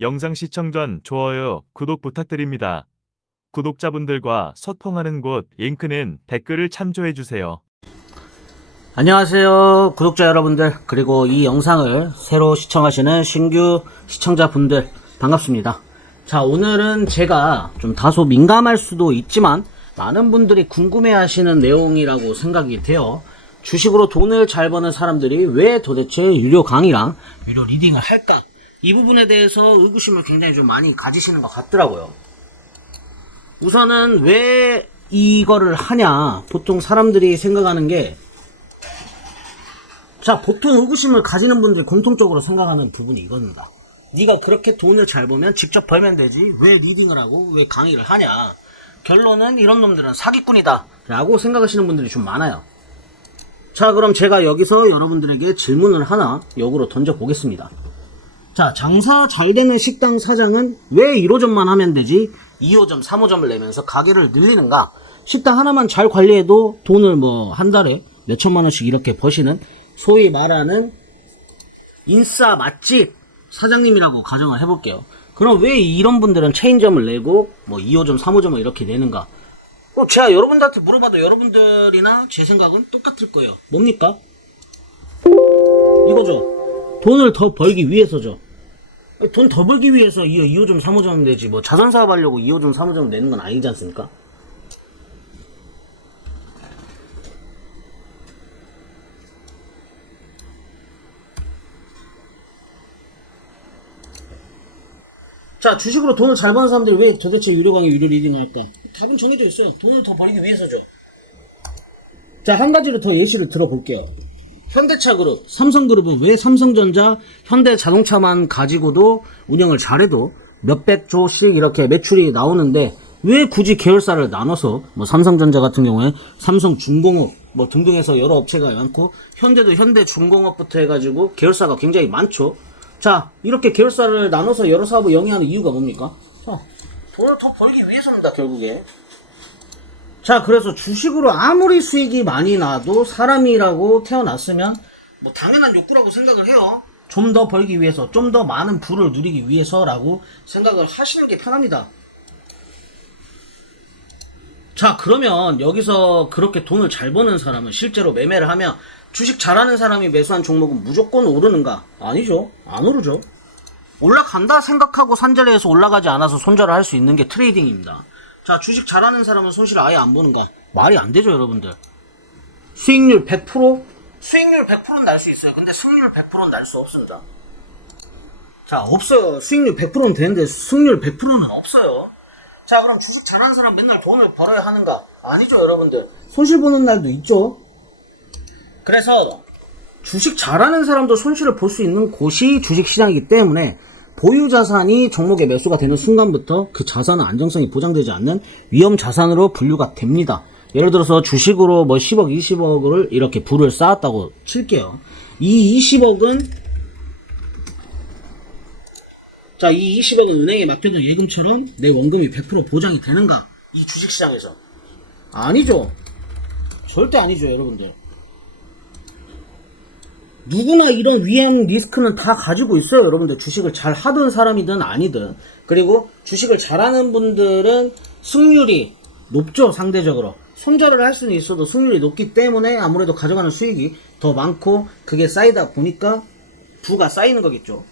영상 시청 전 좋아요, 구독 부탁드립니다. 구독자분들과 소통하는 곳 링크는 댓글을 참조해주세요. 안녕하세요 구독자 여러분들, 그리고 이 영상을 새로 시청하시는 신규 시청자분들 반갑습니다. 자, 오늘은 제가 좀 다소 민감할 수도 있지만 많은 분들이 궁금해 하시는 내용이라고 생각이 돼요. 주식으로 돈을 잘 버는 사람들이 왜 도대체 유료 강의랑 유료 리딩을 할까, 이 부분에 대해서 의구심을 굉장히 좀 많이 가지시는 것 같더라고요. 우선은 왜 이거를 하냐, 보통 사람들이 생각하는 게, 자, 보통 의구심을 가지는 분들이 공통적으로 생각하는 부분이 이겁니다. 네가 그렇게 돈을 잘 벌면 직접 벌면 되지, 왜 리딩을 하고 왜 강의를 하냐. 결론은 이런 놈들은 사기꾼이다 라고 생각하시는 분들이 좀 많아요. 자, 그럼 제가 여기서 여러분들에게 질문을 하나 역으로 던져보겠습니다. 자, 장사 잘 되는 식당 사장은 왜 1호점만 하면 되지 2호점, 3호점을 내면서 가게를 늘리는가? 식당 하나만 잘 관리해도 돈을 뭐 한 달에 몇천만 원씩 이렇게 버시는, 소위 말하는 인싸 맛집 사장님이라고 가정을 해볼게요. 그럼 왜 이런 분들은 체인점을 내고 뭐 2호점, 3호점을 이렇게 내는가? 제가 여러분들한테 물어봐도 여러분들이나 제 생각은 똑같을 거예요. 뭡니까? 이거죠. 돈을 더 벌기 위해서죠. 돈 더 벌기 위해서 2호점, 3호점 내지, 뭐 자선 사업 하려고 2호점, 3호점 내는 건 아니지 않습니까? 자, 주식으로 돈을 잘 버는 사람들이 왜 도대체 유료 강의, 유료 리딩을 할까? 답은 정해져 있어요. 돈을 더 벌기 위해서죠. 자, 한 가지를 더 예시를 들어볼게요. 현대차그룹, 삼성그룹은 왜 삼성전자, 현대자동차만 가지고도 운영을 잘해도 몇백 조씩 이렇게 매출이 나오는데, 왜 굳이 계열사를 나눠서 뭐 삼성전자 같은 경우에 삼성중공업 뭐 등등 해서 여러 업체가 많고, 현대도 현대중공업부터 해가지고 계열사가 굉장히 많죠. 자, 이렇게 계열사를 나눠서 여러 사업을 영위하는 이유가 뭡니까? 자, 돈을 더 벌기 위해서입니다, 결국에. 자, 그래서 주식으로 아무리 수익이 많이 나도 사람이라고 태어났으면 뭐 당연한 욕구라고 생각을 해요. 좀 더 벌기 위해서, 좀 더 많은 부를 누리기 위해서라고 생각을 하시는 게 편합니다. 자, 그러면 여기서 그렇게 돈을 잘 버는 사람은 실제로 매매를 하면 주식 잘하는 사람이 매수한 종목은 무조건 오르는가? 아니죠. 안 오르죠. 올라간다 생각하고 산자리에서 올라가지 않아서 손절을 할 수 있는 게 트레이딩입니다. 자, 주식 잘하는 사람은 손실을 아예 안 보는가? 말이 안 되죠, 여러분들. 수익률 100%? 수익률 100%는 날 수 있어요. 근데 승률 100%는 날 수 없습니다. 자, 없어요. 수익률 100%는 되는데 승률 100%는 없어요. 자, 그럼 주식 잘하는 사람 맨날 돈을 벌어야 하는가? 아니죠, 여러분들. 손실 보는 날도 있죠. 그래서 주식 잘하는 사람도 손실을 볼 수 있는 곳이 주식시장이기 때문에 보유 자산이 종목의 매수가 되는 순간부터 그 자산은 안정성이 보장되지 않는 위험 자산으로 분류가 됩니다. 예를 들어서 주식으로 뭐 10억, 20억을 이렇게 부를 쌓았다고 칠게요. 이 20억은, 자, 이 20억은 은행에 맡겨둔 예금처럼 내 원금이 100% 보장이 되는가? 이 주식시장에서. 아니죠. 절대 아니죠, 여러분들. 누구나 이런 위험 리스크는 다 가지고 있어요, 여러분들. 주식을 잘 하던 사람이든 아니든. 그리고 주식을 잘하는 분들은 승률이 높죠, 상대적으로. 손절을 할 수는 있어도 승률이 높기 때문에 아무래도 가져가는 수익이 더 많고, 그게 쌓이다 보니까 부가 쌓이는 거겠죠.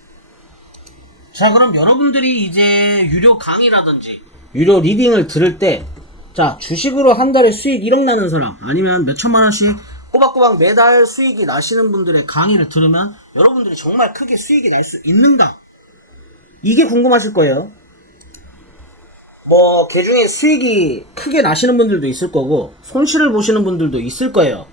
자, 그럼 여러분들이 이제 유료 강의라든지 유료 리딩을 들을 때, 자, 주식으로 한 달에 수익 1억 나는 사람, 아니면 몇천만 원씩 꼬박꼬박 매달 수익이 나시는 분들의 강의를 들으면 여러분들이 정말 크게 수익이 날 수 있는가? 이게 궁금하실 거예요. 뭐 그중에 수익이 크게 나시는 분들도 있을 거고 손실을 보시는 분들도 있을 거예요.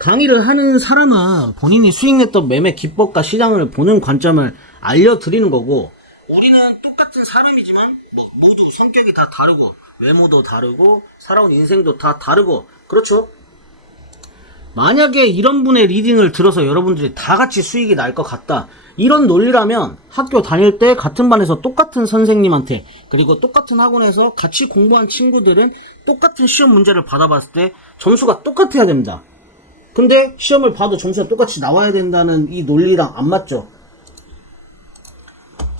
강의를 하는 사람은 본인이 수익 냈던 매매 기법과 시장을 보는 관점을 알려드리는 거고, 우리는 똑같은 사람이지만 뭐 모두 성격이 다 다르고 외모도 다르고 살아온 인생도 다 다르고, 그렇죠? 만약에 이런 분의 리딩을 들어서 여러분들이 다 같이 수익이 날 것 같다, 이런 논리라면 학교 다닐 때 같은 반에서 똑같은 선생님한테, 그리고 똑같은 학원에서 같이 공부한 친구들은 똑같은 시험 문제를 받아봤을 때 점수가 똑같아야 됩니다. 근데 시험을 봐도 점수가 똑같이 나와야 된다는 이 논리랑 안 맞죠?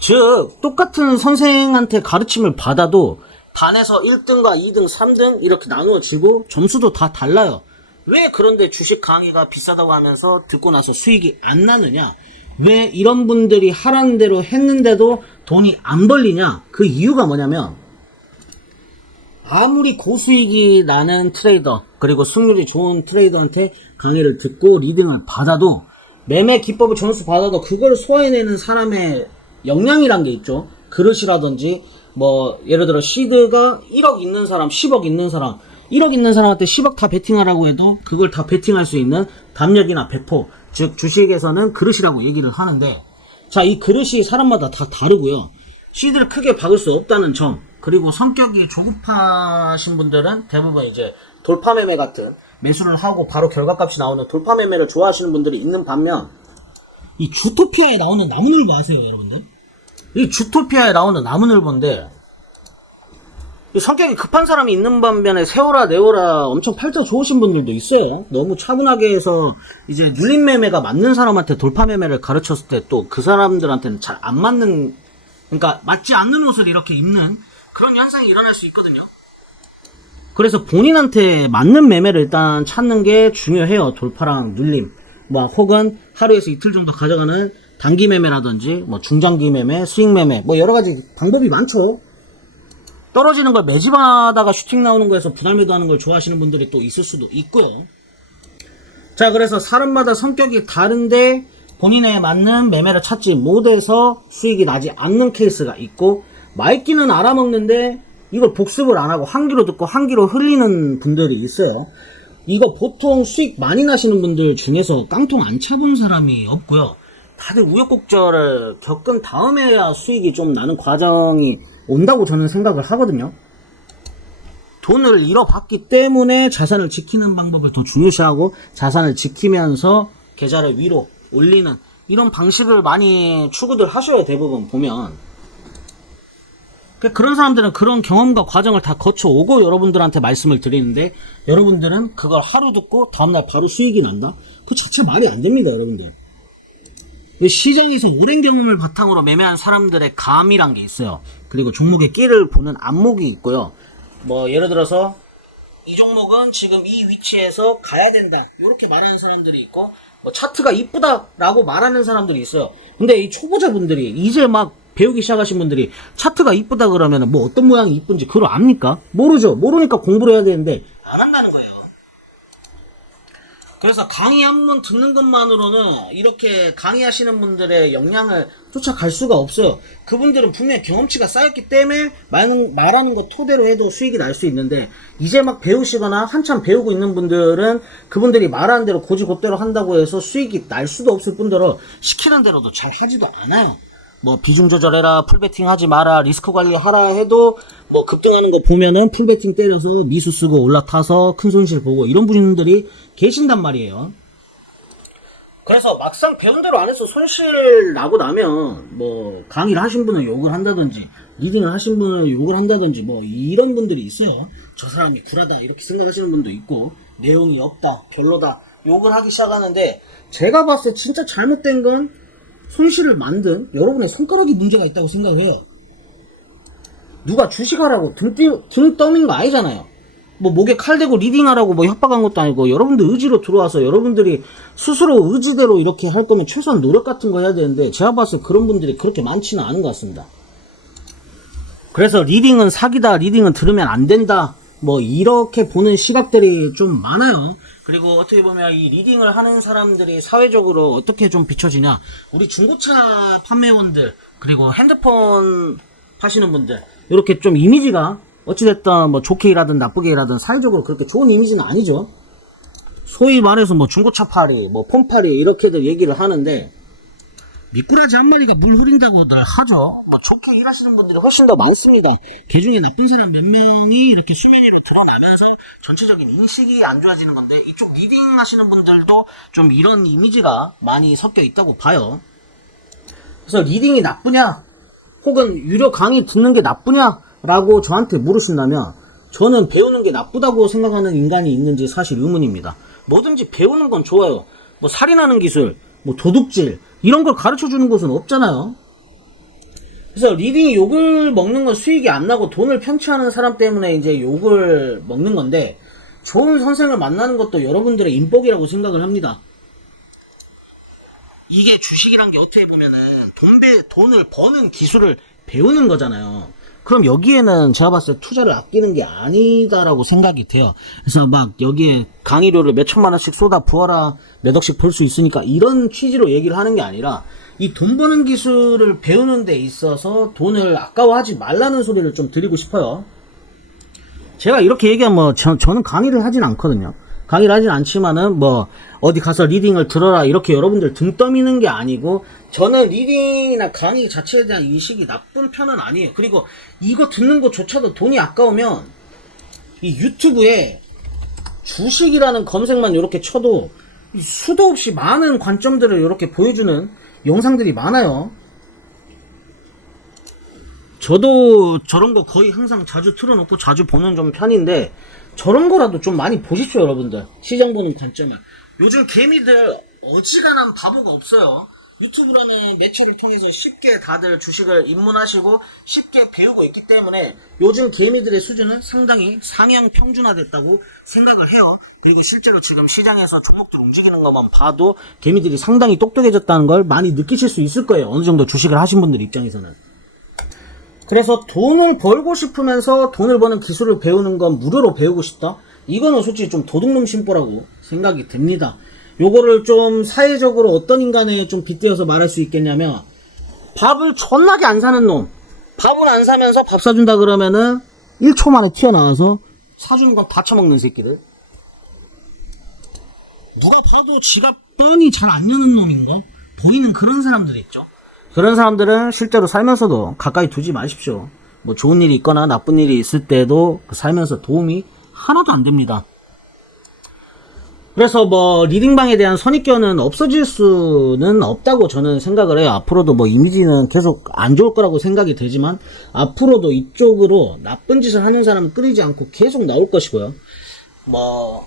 즉 똑같은 선생한테 가르침을 받아도 반에서 1등과 2등, 3등 이렇게 나누어지고 점수도 다 달라요. 왜 그런데 주식 강의가 비싸다고 하면서 듣고 나서 수익이 안 나느냐? 왜 이런 분들이 하라는 대로 했는데도 돈이 안 벌리냐? 그 이유가 뭐냐면 아무리 고수익이 나는 트레이더 그리고 승률이 좋은 트레이더한테 강의를 듣고 리딩을 받아도 매매 기법을 점수 받아도 그걸 소화해내는 사람의 역량이란 게 있죠. 그릇이라든지 뭐 예를 들어 시드가 1억 있는 사람, 10억 있는 사람, 1억 있는 사람한테 10억 다 베팅하라고 해도 그걸 다 베팅할 수 있는 담력이나 배포, 즉 주식에서는 그릇이라고 얘기를 하는데, 자, 이 그릇이 사람마다 다 다르고요. 시드를 크게 박을 수 없다는 점, 그리고 성격이 조급하신 분들은 대부분 이제 돌파 매매 같은 매수를 하고 바로 결과값이 나오는 돌파 매매를 좋아하시는 분들이 있는 반면, 이 주토피아에 나오는 나무늘보 아세요, 여러분들? 이 주토피아에 나오는 나무늘보인데 성격이 급한 사람이 있는 반면에 세워라 내워라 엄청 팔자 좋으신 분들도 있어요. 너무 차분하게 해서 이제 눌림 매매가 맞는 사람한테 돌파 매매를 가르쳤을 때 또 그 사람들한테는 잘 안 맞는, 그러니까 맞지 않는 옷을 이렇게 입는 그런 현상이 일어날 수 있거든요. 그래서 본인한테 맞는 매매를 일단 찾는 게 중요해요. 돌파랑 눌림, 뭐 혹은 하루에서 이틀 정도 가져가는 단기 매매라든지 뭐 중장기 매매, 스윙 매매, 뭐 여러 가지 방법이 많죠. 떨어지는 걸 매집하다가 슈팅 나오는 거에서 분할 매도하는 걸 좋아하시는 분들이 또 있을 수도 있고요. 자, 그래서 사람마다 성격이 다른데 본인에 맞는 매매를 찾지 못해서 수익이 나지 않는 케이스가 있고, 말기는 알아먹는데 이걸 복습을 안 하고 한 귀로 듣고 한 귀로 흘리는 분들이 있어요. 이거 보통 수익 많이 나시는 분들 중에서 깡통 안 차본 사람이 없고요. 다들 우여곡절을 겪은 다음에야 수익이 좀 나는 과정이 온다고 저는 생각을 하거든요. 돈을 잃어봤기 때문에 자산을 지키는 방법을 더 중요시하고 자산을 지키면서 계좌를 위로 올리는 이런 방식을 많이 추구들 하셔요. 대부분 보면 그런 사람들은 그런 경험과 과정을 다 거쳐오고 여러분들한테 말씀을 드리는데, 여러분들은 그걸 하루 듣고 다음날 바로 수익이 난다? 그 자체 말이 안 됩니다, 여러분들. 시장에서 오랜 경험을 바탕으로 매매한 사람들의 감이란 게 있어요. 그리고 종목의 끼를 보는 안목이 있고요. 뭐 예를 들어서 이 종목은 지금 이 위치에서 가야 된다, 이렇게 말하는 사람들이 있고, 뭐 차트가 이쁘다라고 말하는 사람들이 있어요. 근데 이 초보자분들이 이제 막 배우기 시작하신 분들이 차트가 이쁘다 그러면 뭐 어떤 모양이 이쁜지 그걸 압니까? 모르죠. 모르니까 공부를 해야 되는데 안 한다는 거예요. 그래서 강의 한 번 듣는 것만으로는 이렇게 강의하시는 분들의 역량을 쫓아갈 수가 없어요. 그분들은 분명히 경험치가 쌓였기 때문에 말하는 거 토대로 해도 수익이 날 수 있는데, 이제 막 배우시거나 한참 배우고 있는 분들은 그분들이 말하는 대로 고지곧대로 한다고 해서 수익이 날 수도 없을 뿐더러 시키는 대로도 잘 하지도 않아요. 뭐 비중 조절해라, 풀베팅 하지 마라, 리스크 관리하라 해도 뭐 급등하는 거 보면은 풀베팅 때려서 미수 쓰고 올라타서 큰 손실 보고 이런 분들이 계신단 말이에요. 그래서 막상 배운 대로 안 해서 손실 나고 나면 뭐 강의를 하신 분은 욕을 한다든지 리딩을 하신 분은 욕을 한다든지 뭐 이런 분들이 있어요. 저 사람이 굴하다 이렇게 생각하시는 분도 있고, 내용이 없다, 별로다 욕을 하기 시작하는데, 제가 봤을 때 진짜 잘못된 건 손실을 만든 여러분의 손가락이 문제가 있다고 생각해요. 누가 주식하라고 등 떠민 거 아니잖아요. 뭐 목에 칼 대고 리딩하라고 뭐 협박한 것도 아니고, 여러분들 의지로 들어와서 여러분들이 스스로 의지대로 이렇게 할 거면 최소한 노력 같은 거 해야 되는데, 제가 봤을 때 그런 분들이 그렇게 많지는 않은 것 같습니다. 그래서 리딩은 사기다, 리딩은 들으면 안 된다, 뭐 이렇게 보는 시각들이 좀 많아요. 그리고 어떻게 보면 이 리딩을 하는 사람들이 사회적으로 어떻게 좀 비춰지냐, 우리 중고차 판매원들 그리고 핸드폰 파시는 분들, 이렇게 좀 이미지가 어찌됐든 뭐 좋게 일하든 나쁘게 일하든 사회적으로 그렇게 좋은 이미지는 아니죠. 소위 말해서 뭐 중고차 팔이, 뭐 폰팔이 이렇게들 얘기를 하는데, 미꾸라지 한 마리가 물 흐린다고들 하죠. 뭐 좋게 일하시는 분들이 훨씬 더 많습니다. 그 중에 나쁜 사람 몇 명이 이렇게 수면 위로 드러나면서 전체적인 인식이 안 좋아지는 건데, 이쪽 리딩 하시는 분들도 좀 이런 이미지가 많이 섞여 있다고 봐요. 그래서 리딩이 나쁘냐, 혹은 유료 강의 듣는 게 나쁘냐 라고 저한테 물으신다면, 저는 배우는 게 나쁘다고 생각하는 인간이 있는지 사실 의문입니다. 뭐든지 배우는 건 좋아요. 뭐 살인하는 기술, 뭐 도둑질 이런 걸 가르쳐 주는 곳은 없잖아요. 그래서 리딩이 욕을 먹는 건 수익이 안 나고 돈을 편취하는 사람 때문에 이제 욕을 먹는 건데, 좋은 선생을 만나는 것도 여러분들의 인복이라고 생각을 합니다. 이게 주식이란 게 어떻게 보면은 돈을 버는 기술을 배우는 거잖아요. 그럼 여기에는 제가 봤을 때 투자를 아끼는 게 아니다라고 생각이 돼요. 그래서 막 여기에 강의료를 몇 천만 원씩 쏟아 부어라, 몇 억씩 벌 수 있으니까 이런 취지로 얘기를 하는 게 아니라, 이 돈 버는 기술을 배우는 데 있어서 돈을 아까워하지 말라는 소리를 좀 드리고 싶어요. 제가 이렇게 얘기하면 뭐 저는 강의를 하진 않거든요. 강의를 하진 않지만은 뭐 어디 가서 리딩을 들어라 이렇게 여러분들 등 떠미는 게 아니고, 저는 리딩이나 강의 자체에 대한 인식이 나쁜 편은 아니에요. 그리고 이거 듣는 것조차도 돈이 아까우면 이 유튜브에 주식이라는 검색만 이렇게 쳐도 수도 없이 많은 관점들을 이렇게 보여주는 영상들이 많아요. 저도 저런 거 거의 항상 자주 틀어놓고 자주 보는 좀 편인데, 저런 거라도 좀 많이 보십시오, 여러분들. 시장 보는 관점을. 요즘 개미들 어지간한 바보가 없어요. 유튜브라는 매체를 통해서 쉽게 다들 주식을 입문하시고 쉽게 배우고 있기 때문에 요즘 개미들의 수준은 상당히 상향 평준화됐다고 생각을 해요. 그리고 실제로 지금 시장에서 종목들 움직이는 것만 봐도 개미들이 상당히 똑똑해졌다는 걸 많이 느끼실 수 있을 거예요. 어느 정도 주식을 하신 분들 입장에서는. 그래서 돈을 벌고 싶으면서 돈을 버는 기술을 배우는 건 무료로 배우고 싶다? 이거는 솔직히 좀 도둑놈 심보라고 생각이 듭니다. 요거를 좀 사회적으로 어떤 인간에 좀 빗대어서 말할 수 있겠냐면, 밥을 존나게 안 사는 놈, 밥을 안 사면서 밥 사준다 그러면은 1초 만에 튀어나와서 사주는 건 다 처먹는 새끼들. 누가 봐도 지갑 뻔히 잘 안 여는 놈인 거 보이는 그런 사람들 있죠. 그런 사람들은 실제로 살면서도 가까이 두지 마십시오. 뭐 좋은 일이 있거나 나쁜 일이 있을 때도 살면서 도움이 하나도 안 됩니다. 그래서 뭐 리딩방에 대한 선입견은 없어질 수는 없다고 저는 생각을 해요. 앞으로도 뭐 이미지는 계속 안 좋을 거라고 생각이 되지만, 앞으로도 이쪽으로 나쁜 짓을 하는 사람은 끊이지 않고 계속 나올 것이고요. 뭐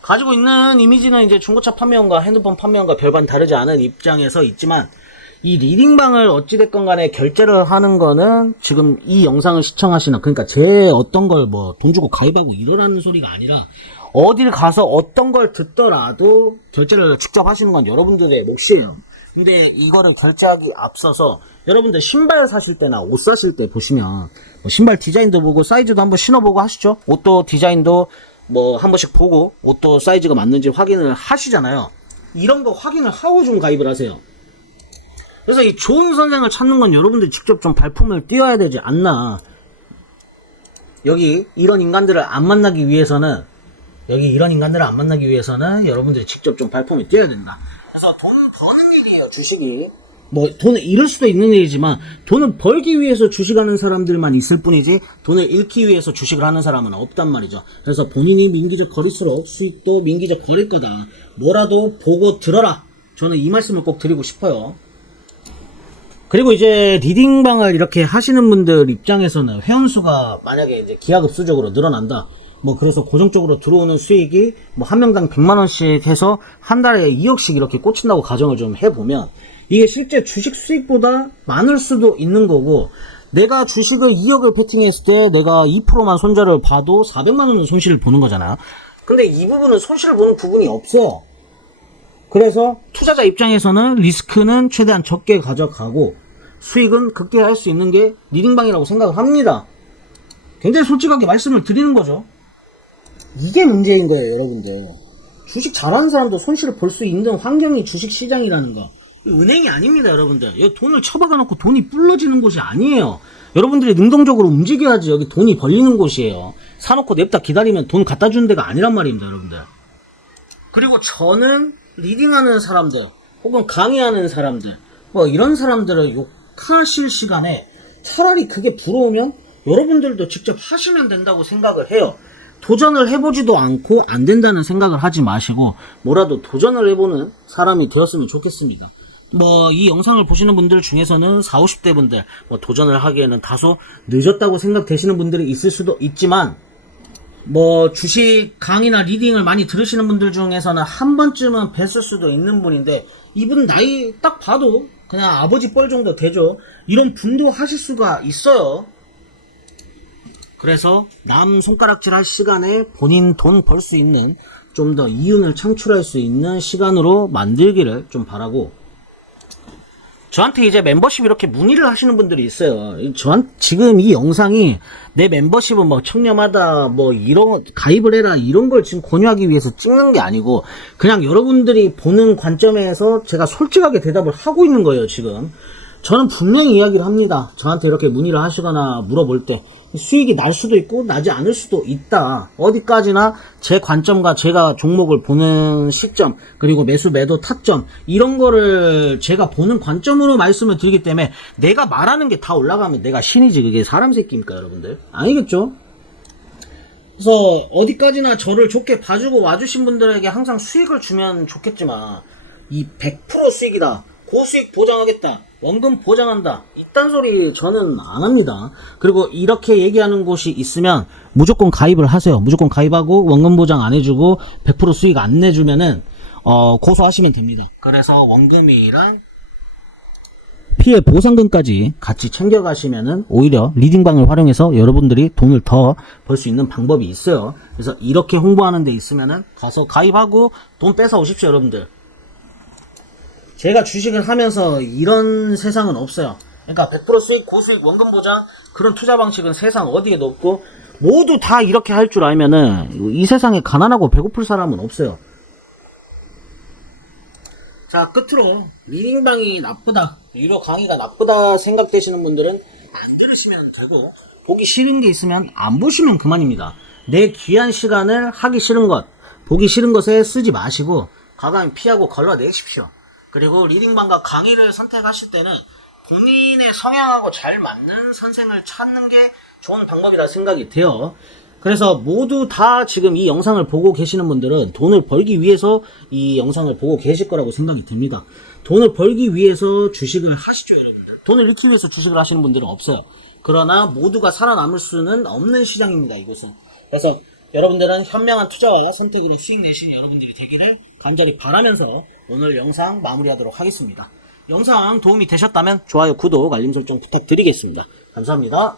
가지고 있는 이미지는 이제 중고차 판매원과 핸드폰 판매원과 별반 다르지 않은 입장에서 있지만, 이 리딩방을 어찌됐건 간에 결제를 하는 거는 지금 이 영상을 시청하시는, 그러니까 제 어떤 걸 뭐 돈 주고 가입하고 이러라는 소리가 아니라, 어딜 가서 어떤 걸 듣더라도 결제를 직접 하시는 건 여러분들의 몫이에요. 근데 이거를 결제하기 앞서서 여러분들 신발 사실 때나 옷 사실 때 보시면 뭐 신발 디자인도 보고 사이즈도 한번 신어보고 하시죠. 옷도 디자인도 뭐 한 번씩 보고 옷도 사이즈가 맞는지 확인을 하시잖아요. 이런 거 확인을 하고 좀 가입을 하세요. 그래서 이 좋은 선생을 찾는 건 여러분들이 직접 좀 발품을 띄워야 되지 않나. 여기 이런 인간들을 안 만나기 위해서는 여러분들이 직접 좀 발품을 띄워야 된다. 그래서 돈 버는 일이에요, 주식이. 뭐 돈을 잃을 수도 있는 일이지만, 돈을 벌기 위해서 주식하는 사람들만 있을 뿐이지 돈을 잃기 위해서 주식을 하는 사람은 없단 말이죠. 그래서 본인이 민기적 거릴수록 수익도 민기적 거릴 거다. 뭐라도 보고 들어라. 저는 이 말씀을 꼭 드리고 싶어요. 그리고 이제 리딩방을 이렇게 하시는 분들 입장에서는 회원수가 만약에 이제 기하급수적으로 늘어난다. 뭐 그래서 고정적으로 들어오는 수익이 뭐 한 명당 100만원씩 해서 한 달에 2억씩 이렇게 꽂힌다고 가정을 좀 해보면, 이게 실제 주식 수익보다 많을 수도 있는 거고, 내가 주식을 2억을 베팅했을 때 내가 2%만 손절을 봐도 400만원은 손실을 보는 거잖아요. 근데 이 부분은 손실을 보는 부분이 없어요. 그래서 투자자 입장에서는 리스크는 최대한 적게 가져가고 수익은 극대화할 수 있는 게 리딩방이라고 생각을 합니다. 굉장히 솔직하게 말씀을 드리는 거죠. 이게 문제인 거예요, 여러분들. 주식 잘하는 사람도 손실을 볼 수 있는 환경이 주식시장이라는 거. 은행이 아닙니다, 여러분들. 여기 돈을 처박아놓고 돈이 불러지는 곳이 아니에요. 여러분들이 능동적으로 움직여야지 여기 돈이 벌리는 곳이에요. 사놓고 냅다 기다리면 돈 갖다 주는 데가 아니란 말입니다, 여러분들. 그리고 저는 리딩하는 사람들 혹은 강의하는 사람들, 뭐 이런 사람들을 욕하실 시간에 차라리 그게 부러우면 여러분들도 직접 하시면 된다고 생각을 해요. 도전을 해보지도 않고 안 된다는 생각을 하지 마시고 뭐라도 도전을 해보는 사람이 되었으면 좋겠습니다. 뭐 이 영상을 보시는 분들 중에서는 40, 50대 분들 뭐 도전을 하기에는 다소 늦었다고 생각되시는 분들이 있을 수도 있지만, 뭐 주식 강의나 리딩을 많이 들으시는 분들 중에서는 한 번쯤은 뵀을 수도 있는 분인데, 이분 나이 딱 봐도 그냥 아버지 뻘 정도 되죠. 이런 분도 하실 수가 있어요. 그래서 남 손가락질 할 시간에 본인 돈 벌 수 있는, 좀 더 이윤을 창출할 수 있는 시간으로 만들기를 좀 바라고, 저한테 이제 멤버십 이렇게 문의를 하시는 분들이 있어요. 지금 이 영상이 내 멤버십은 뭐 청렴하다, 뭐 이런, 가입을 해라, 이런 걸 지금 권유하기 위해서 찍는 게 아니고, 그냥 여러분들이 보는 관점에서 제가 솔직하게 대답을 하고 있는 거예요, 지금. 저는 분명히 이야기를 합니다. 저한테 이렇게 문의를 하시거나 물어볼 때. 수익이 날 수도 있고 나지 않을 수도 있다. 어디까지나 제 관점과 제가 종목을 보는 시점, 그리고 매수 매도 타점, 이런 거를 제가 보는 관점으로 말씀을 드리기 때문에 내가 말하는 게 다 올라가면 내가 신이지 그게 사람 새끼입니까, 여러분들? 아니겠죠? 그래서 어디까지나 저를 좋게 봐주고 와주신 분들에게 항상 수익을 주면 좋겠지만, 이 100% 수익이다, 고수익 보장하겠다, 원금 보장한다, 이딴 소리 저는 안 합니다. 그리고 이렇게 얘기하는 곳이 있으면 무조건 가입을 하세요. 무조건 가입하고 원금 보장 안 해주고 100% 수익 안 내주면은 고소하시면 됩니다. 그래서 원금이랑 피해 보상금까지 같이 챙겨가시면은 오히려 리딩방을 활용해서 여러분들이 돈을 더 벌 수 있는 방법이 있어요. 그래서 이렇게 홍보하는 데 있으면은 가서 가입하고 돈 뺏어 오십시오, 여러분들. 제가 주식을 하면서 이런 세상은 없어요. 그러니까 100% 수익, 고수익, 원금 보장, 그런 투자 방식은 세상 어디에도 없고, 모두 다 이렇게 할 줄 알면은 이 세상에 가난하고 배고플 사람은 없어요. 자, 끝으로 리딩방이 나쁘다, 유료 강의가 나쁘다 생각되시는 분들은 안 들으시면 되고, 보기 싫은 게 있으면 안 보시면 그만입니다. 내 귀한 시간을 하기 싫은 것, 보기 싫은 것에 쓰지 마시고 가감히 피하고 걸러내십시오. 그리고 리딩방과 강의를 선택하실 때는 본인의 성향하고 잘 맞는 선생을 찾는 게 좋은 방법이라 생각이 돼요. 그래서 모두 다 지금 이 영상을 보고 계시는 분들은 돈을 벌기 위해서 이 영상을 보고 계실 거라고 생각이 듭니다. 돈을 벌기 위해서 주식을 하시죠, 여러분들. 돈을 잃기 위해서 주식을 하시는 분들은 없어요. 그러나 모두가 살아남을 수는 없는 시장입니다, 이곳은. 그래서 여러분들은 현명한 투자와 선택으로 수익 내시는 여러분들이 되기를 간절히 바라면서 오늘 영상 마무리하도록 하겠습니다. 영상 도움이 되셨다면 좋아요, 구독, 알림 설정 부탁드리겠습니다. 감사합니다.